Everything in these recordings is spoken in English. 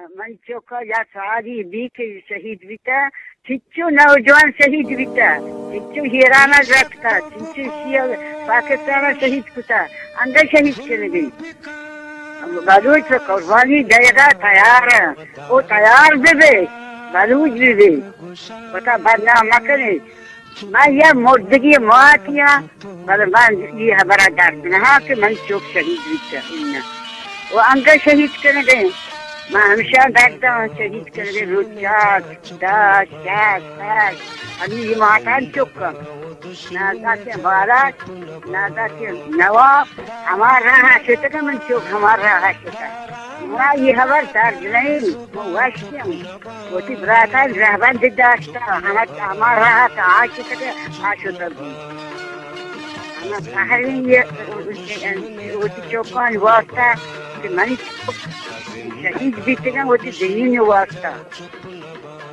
मंचों का या सारी बीक शहीद बीता चिच्चू नौजवान शहीद बीता चिच्चू हिराना रखता चिच्चू शिया पाकिस्तान शहीद कुता अंदर शहीद चले गई बलूच कुर्बानी देगा तैयार है वो तैयार दे बलूच दे पता बदनाम करे मैं ये मुर्दगी मातिया बलमान ये हमारा दर्द ना कि मंचों शहीद बीता इन्ना वो अंदर शहीद कर गए मैं हमेशा देखता हूँ शहीद कर गए रुचाक दास शास शास अभी ये मातान चुका नादा के बारात नादा के नवाब हमारा हाशिता का मन चुक हमारा हाशिता मैं ये खबर दर्द नहीं वो वाश्य हूँ वो ती बराता रहबन दिदाश्ता हमारा हाशिता के हाशिता भी हम साहरी ये वो ती चौकान वास्ता कि मैं शहीद बीतेगा वो ती जहीन वास्ता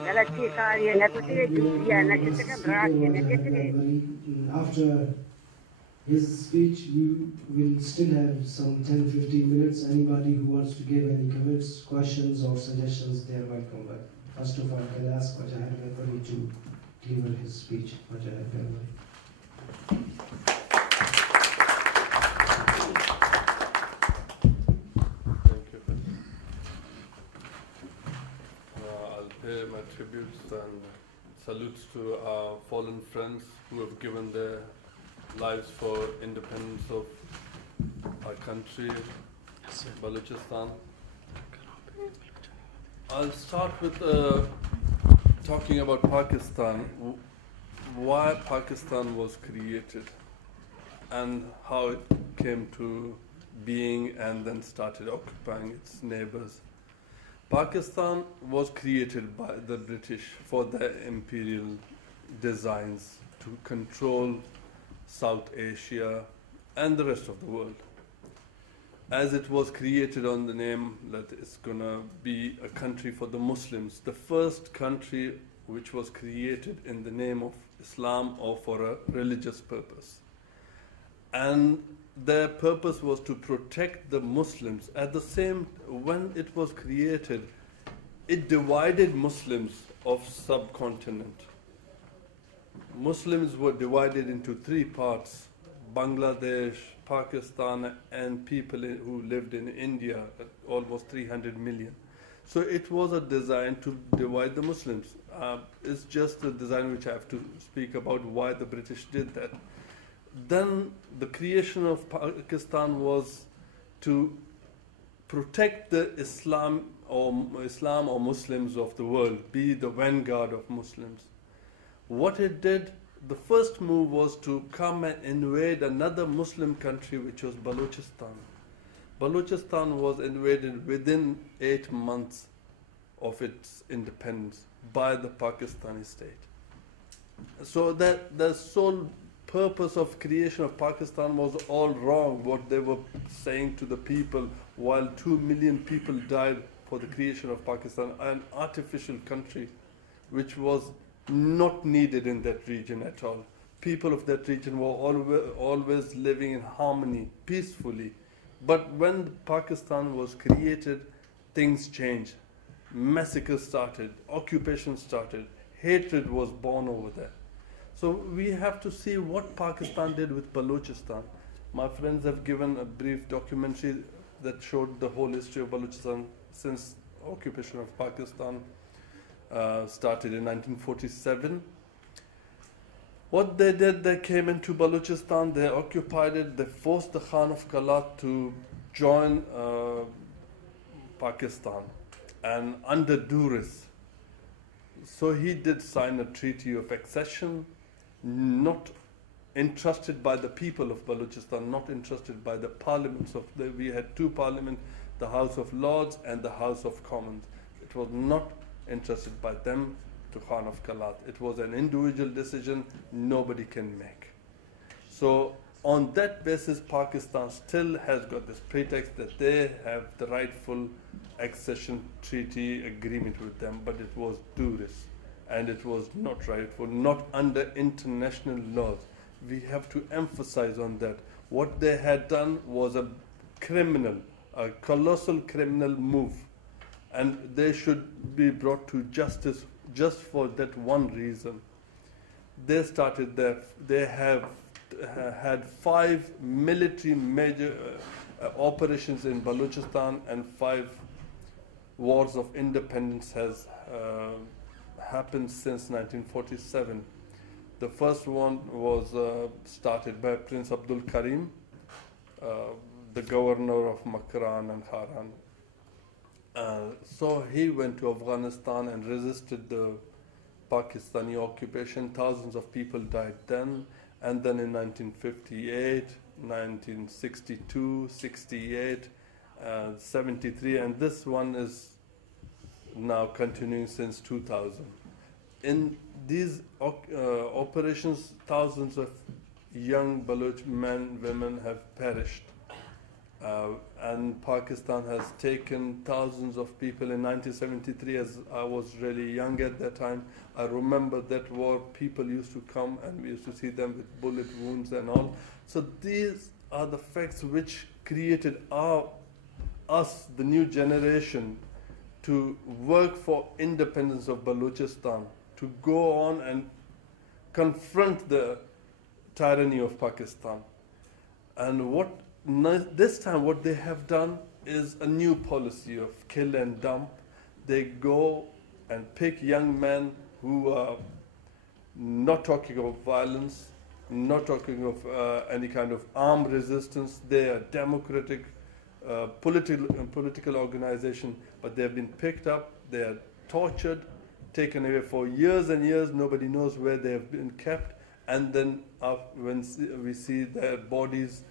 गलती कार्य न तो ये दुनिया न किसका बरात न किसके after his speech we will still have some 10-15 minutes. Anybody who wants to give any comments, questions or suggestions, they are welcome. But first of all, I'll ask Hyrbyair Marri to deliver his speech. Hyrbyair Marri. My tributes and salutes to our fallen friends who have given their lives for independence of our country, Balochistan. I'll start with talking about Pakistan, why Pakistan was created and how it came to being and then started occupying its neighbors. Pakistan was created by the British for their imperial designs to control South Asia and the rest of the world. As it was created on the name that it's going to be a country for the Muslims, the first country which was created in the name of Islam or for a religious purpose. And their purpose was to protect the Muslims. At the same, when it was created, it divided Muslims of subcontinent. Muslims were divided into three parts: Bangladesh, Pakistan, and people who lived in India, almost 300 million. So it was a design to divide the Muslims. It's just a design which I have to speak about why the British did that. Then the creation of Pakistan was to protect the Islam or Muslims of the world, be the vanguard of Muslims. What it did, the first move was to come and invade another Muslim country, which was Balochistan. Balochistan was invaded within 8 months of its independence by the Pakistani state. So that the sole purpose of creation of Pakistan was all wrong, what they were saying to the people, while 2 million people died for the creation of Pakistan, an artificial country which was not needed in that region at all. People of that region were always living in harmony, peacefully. But when Pakistan was created, things changed. Massacres started, occupation started, hatred was born over there. So we have to see what Pakistan did with Balochistan. My friends have given a brief documentary that showed the whole history of Balochistan since occupation of Pakistan started in 1947. What they did, they came into Balochistan, they occupied it, they forced the Khan of Kalat to join Pakistan, and under duress. So he did sign a treaty of accession, not entrusted by the people of Balochistan, not entrusted by the parliaments of we had two parliaments, the House of Lords and the House of Commons. It was not entrusted by them to Khan of Kalat. It was an individual decision nobody can make. So on that basis, Pakistan still has got this pretext that they have the rightful accession treaty agreement with them, but it was duress. And it was not rightful, not under international laws. We have to emphasize on that. What they had done was a colossal criminal move. and they should be brought to justice just for that one reason. They started they have had 5 military major operations in Balochistan, and 5 wars of independence has happened since 1947. The first one was started by Prince Abdul Karim, the governor of Makran and Haran. So he went to Afghanistan and resisted the Pakistani occupation. Thousands of people died then. And then in 1958, 1962, 68, 73, and this one is now continuing since 2000. In these operations, thousands of young Baloch men, women have perished. And Pakistan has taken thousands of people. In 1973, as I was really young at that time, I remember that war. People used to come and we used to see them with bullet wounds and all. So these are the facts which created us, the new generation, to work for independence of Balochistan, to go on and confront the tyranny of Pakistan. And this time what they have done is a new policy of kill and dump. They go and pick young men who are not talking of violence, not talking of any kind of armed resistance. They are democratic, political organization, but they have been picked up, they are tortured, taken away for years and years. Nobody knows where they have been kept. And then when we see their bodies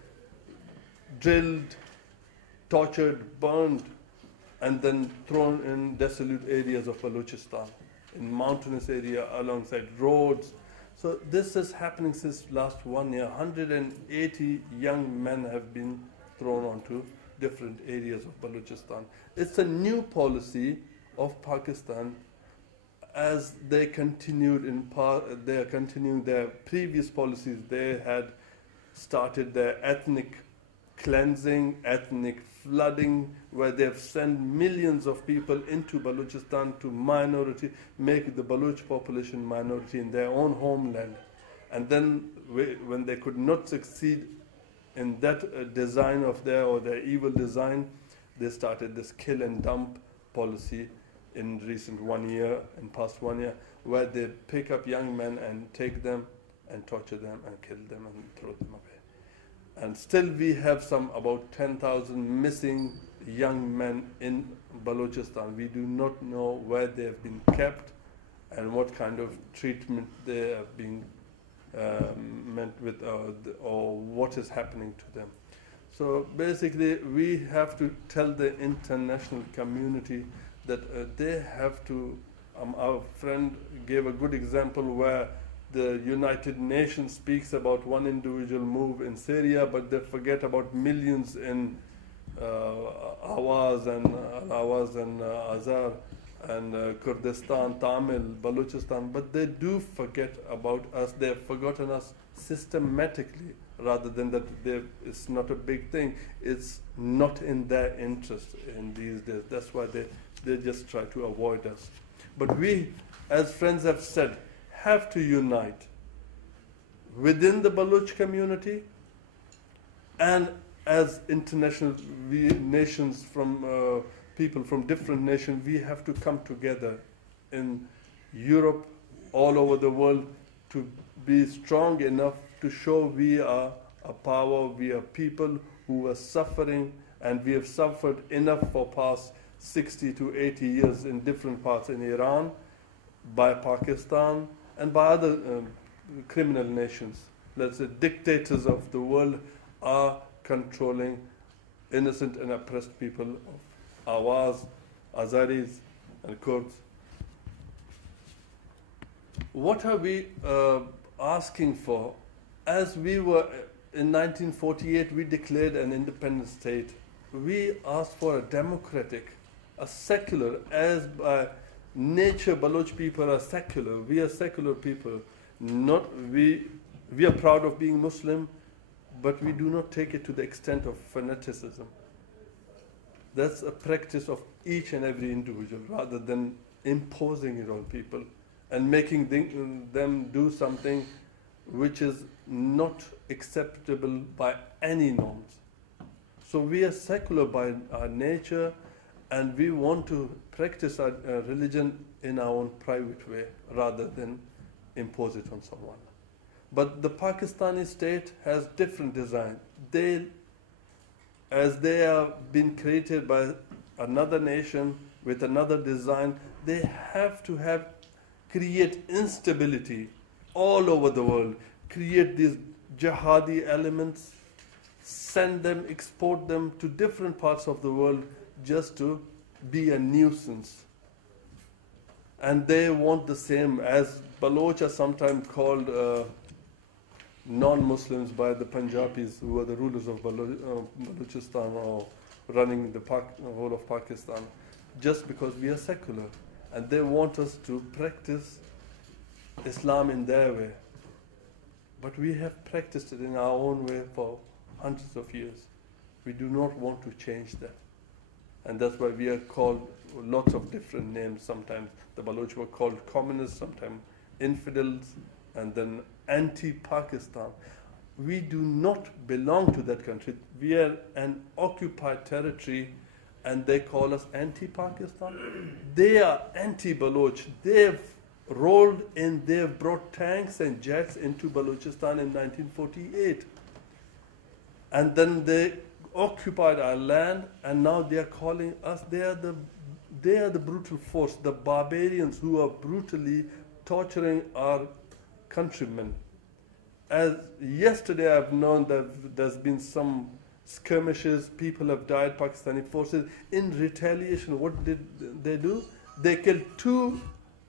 drilled, tortured, burned, and then thrown in desolate areas of Balochistan, in mountainous area alongside roads. So this is happening since last 1 year. 180 young men have been thrown onto different areas of Balochistan. It's a new policy of Pakistan, as they continued they are continuing their previous policies. They had started their ethnic cleansing, ethnic flooding, where they have sent millions of people into Balochistan to make the Baloch population minority in their own homeland. And then when they could not succeed in that design of their evil design, they started this kill and dump policy in past 1 year, where they pick up young men and take them and torture them and kill them and throw them away. And still we have about 10,000 missing young men in Balochistan. We do not know where they have been kept and what kind of treatment they are being met with, or what is happening to them. So basically we have to tell the international community that they have to, our friend gave a good example where the United Nations speaks about one individual move in Syria, but they forget about millions in Ahwaz and Azar and Kurdistan, Tamil, Balochistan, but they do forget about us. They have forgotten us systematically, rather than that it's not a big thing. It's not in their interest in these days. That's why they just try to avoid us. But we, as friends have said, have to unite within the Baloch community, and as international nations, from people from different nations, we have to come together in Europe, all over the world, to be strong enough to show we are a power, we are people who are suffering, and we have suffered enough for past 60 to 80 years in different parts in Iran, by Pakistan, and by other criminal nations. Let's say dictators of the world are controlling innocent and oppressed people of Ahwaz, Azaris, and Kurds. What are we asking for? As we were in 1948, we declared an independent state. We asked for a democratic, a secular, as by nature Baloch people are secular. We are secular people. We are proud of being Muslim, but we do not take it to the extent of fanaticism. That's a practice of each and every individual rather than imposing it on people and making them do something which is not acceptable by any norms. So we are secular by our nature, and we want to practice our religion in our own private way rather than impose it on someone. But the Pakistani state has different design. As they have been created by another nation with another design, they have to create instability all over the world, create these jihadi elements, send them, export them to different parts of the world just to be a nuisance. And they want the same, as Baloch are sometimes called non-Muslims by the Punjabis, who are the rulers of Balochistan or running the whole of Pakistan, just because we are secular. And they want us to practice Islam in their way. But we have practiced it in our own way for hundreds of years. We do not want to change that. And that's why we are called lots of different names. Sometimes the Baloch were called communists, sometimes infidels, and then anti-Pakistan. We do not belong to that country. We are an occupied territory, and they call us anti-Pakistan. They are anti-Baloch. They've rolled in, they've brought tanks and jets into Balochistan in 1948. And then they occupied our land, and now they are calling us, they are the brutal force, the barbarians who are brutally torturing our countrymen. As yesterday I've known that there's been some skirmishes, people have died, Pakistani forces. In retaliation, what did they do? They killed two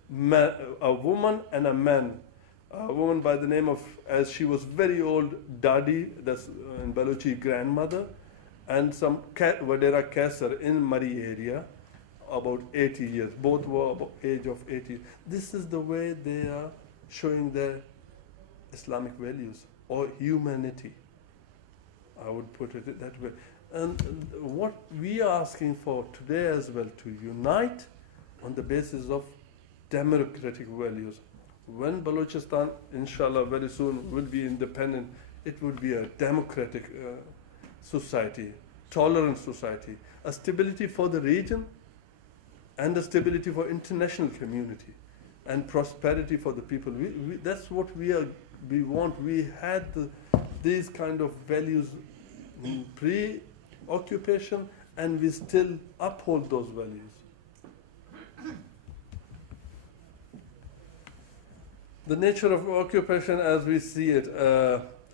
men, a woman and a man. A woman by the name of, as she was very old, Dadi, that's in Balochi, grandmother, and some Vadera Kaisar in Marri area, about 80 years. Both were about age of 80. This is the way they are showing their Islamic values or humanity. I would put it that way. And what we are asking for today as well, to unite on the basis of democratic values. When Balochistan, inshallah, very soon will be independent, it would be a democratic society, tolerant society, a stability for the region and a stability for international community and prosperity for the people. That's what we want. We had these kind of values in pre-occupation, and we still uphold those values. The nature of occupation as we see it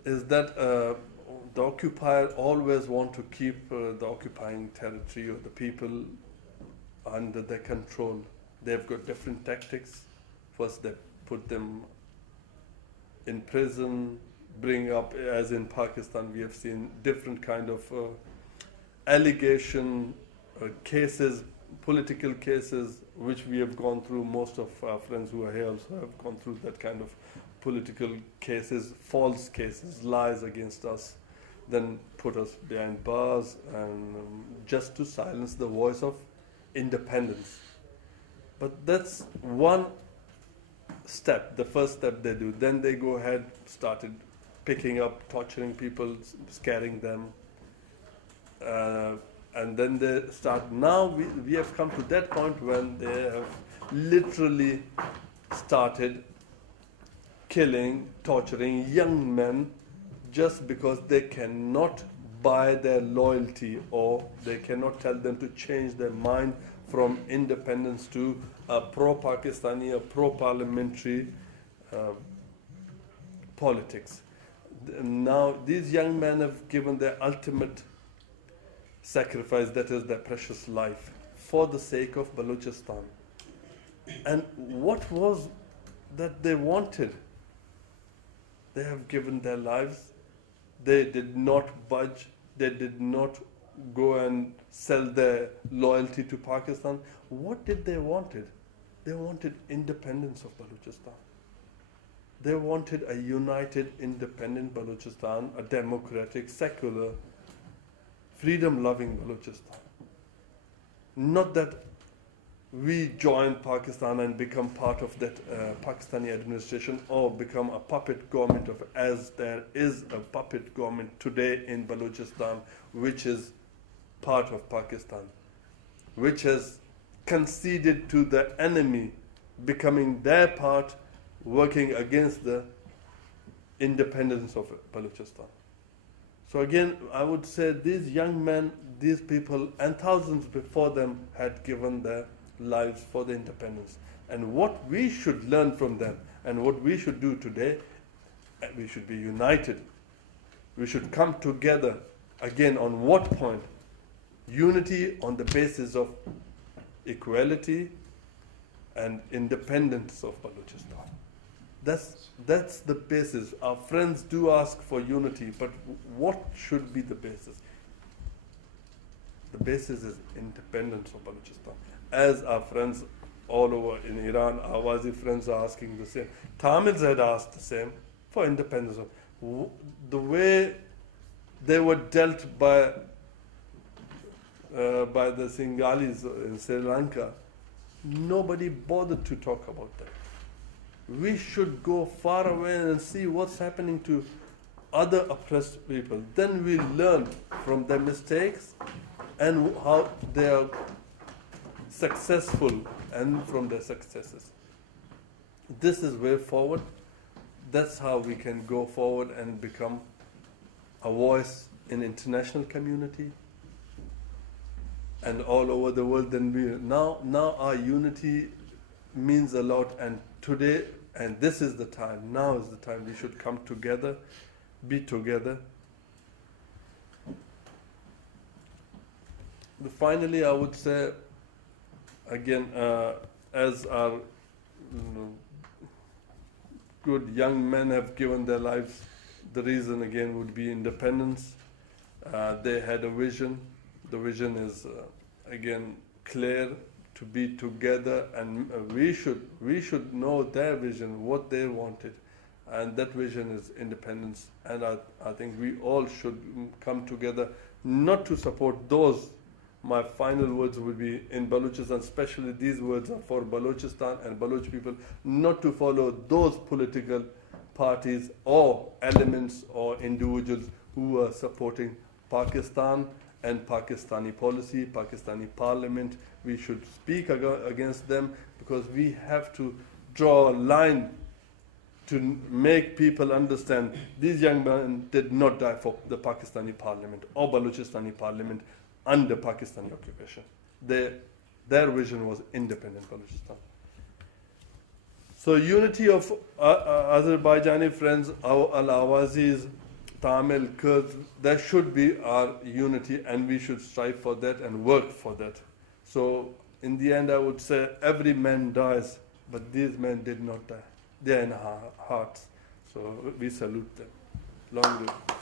is that the occupier always want to keep the occupying territory or the people under their control. They've got different tactics. First they put them in prison, bring up, as in Pakistan we have seen different kind of allegation cases, political cases, which we have gone through. Most of our friends who are here also have gone through that kind of political cases, false cases, lies against us, then put us behind bars, and just to silence the voice of independence. But that's one step, the first step they do. Then they go ahead, started picking up, torturing people, scaring them, and then they start. Now we have come to that point when they have literally started killing, torturing young men just because they cannot buy their loyalty, or they cannot tell them to change their mind from independence to a pro-Pakistani, a pro-parliamentary politics. Now these young men have given their ultimate sacrifice, that is their precious life, for the sake of Balochistan. And what was that they wanted? They have given their lives. They did not budge. They did not go and sell their loyalty to Pakistan. What did they wanted? They wanted independence of Balochistan. They wanted a united, independent Balochistan, a democratic, secular, freedom-loving Balochistan. Not that we join Pakistan and become part of that Pakistani administration or become a puppet government of, as there is a puppet government today in Balochistan, which is part of Pakistan, which has conceded to the enemy, becoming their part, working against the independence of Balochistan. So again, I would say these young men, these people, and thousands before them had given their lives for the independence. And what we should learn from them and what we should do today, we should be united. We should come together again on what point? Unity on the basis of equality and independence of Balochistan. That's the basis. Our friends do ask for unity, but what should be the basis? The basis is independence of Balochistan. As our friends all over in Iran, Ahwazi friends are asking the same. Tamils had asked the same for independence. The way they were dealt by the Sinhalese in Sri Lanka, nobody bothered to talk about that. We should go far away and see what's happening to other oppressed people. Then we learn from their mistakes and how they are successful and from their successes. This is way forward. That's how we can go forward and become a voice in international community and all over the world. Then now our unity means a lot, and today, and this is the time, now is the time we should come together, be together. Finally, I would say, again, as our good young men have given their lives, the reason again would be independence. They had a vision. The vision is, again, clear, to be together, and we should know their vision, what they wanted, and that vision is independence. And I think we all should come together, not to support those. My final words would be in Balochistan, especially these words are for Balochistan and Baloch people, not to follow those political parties or elements or individuals who are supporting Pakistan and Pakistani policy, Pakistani parliament. We should speak against them, because we have to draw a line to make people understand these young men did not die for the Pakistani parliament or Balochistani parliament under Pakistani occupation. Their vision was independent Balochistan. So unity of Azerbaijani friends, our Al-Ahwazis, Tamil, Kurds, that should be our unity, and we should strive for that and work for that. So in the end, I would say every man dies, but these men did not die. They are in our hearts. So we salute them. Long live.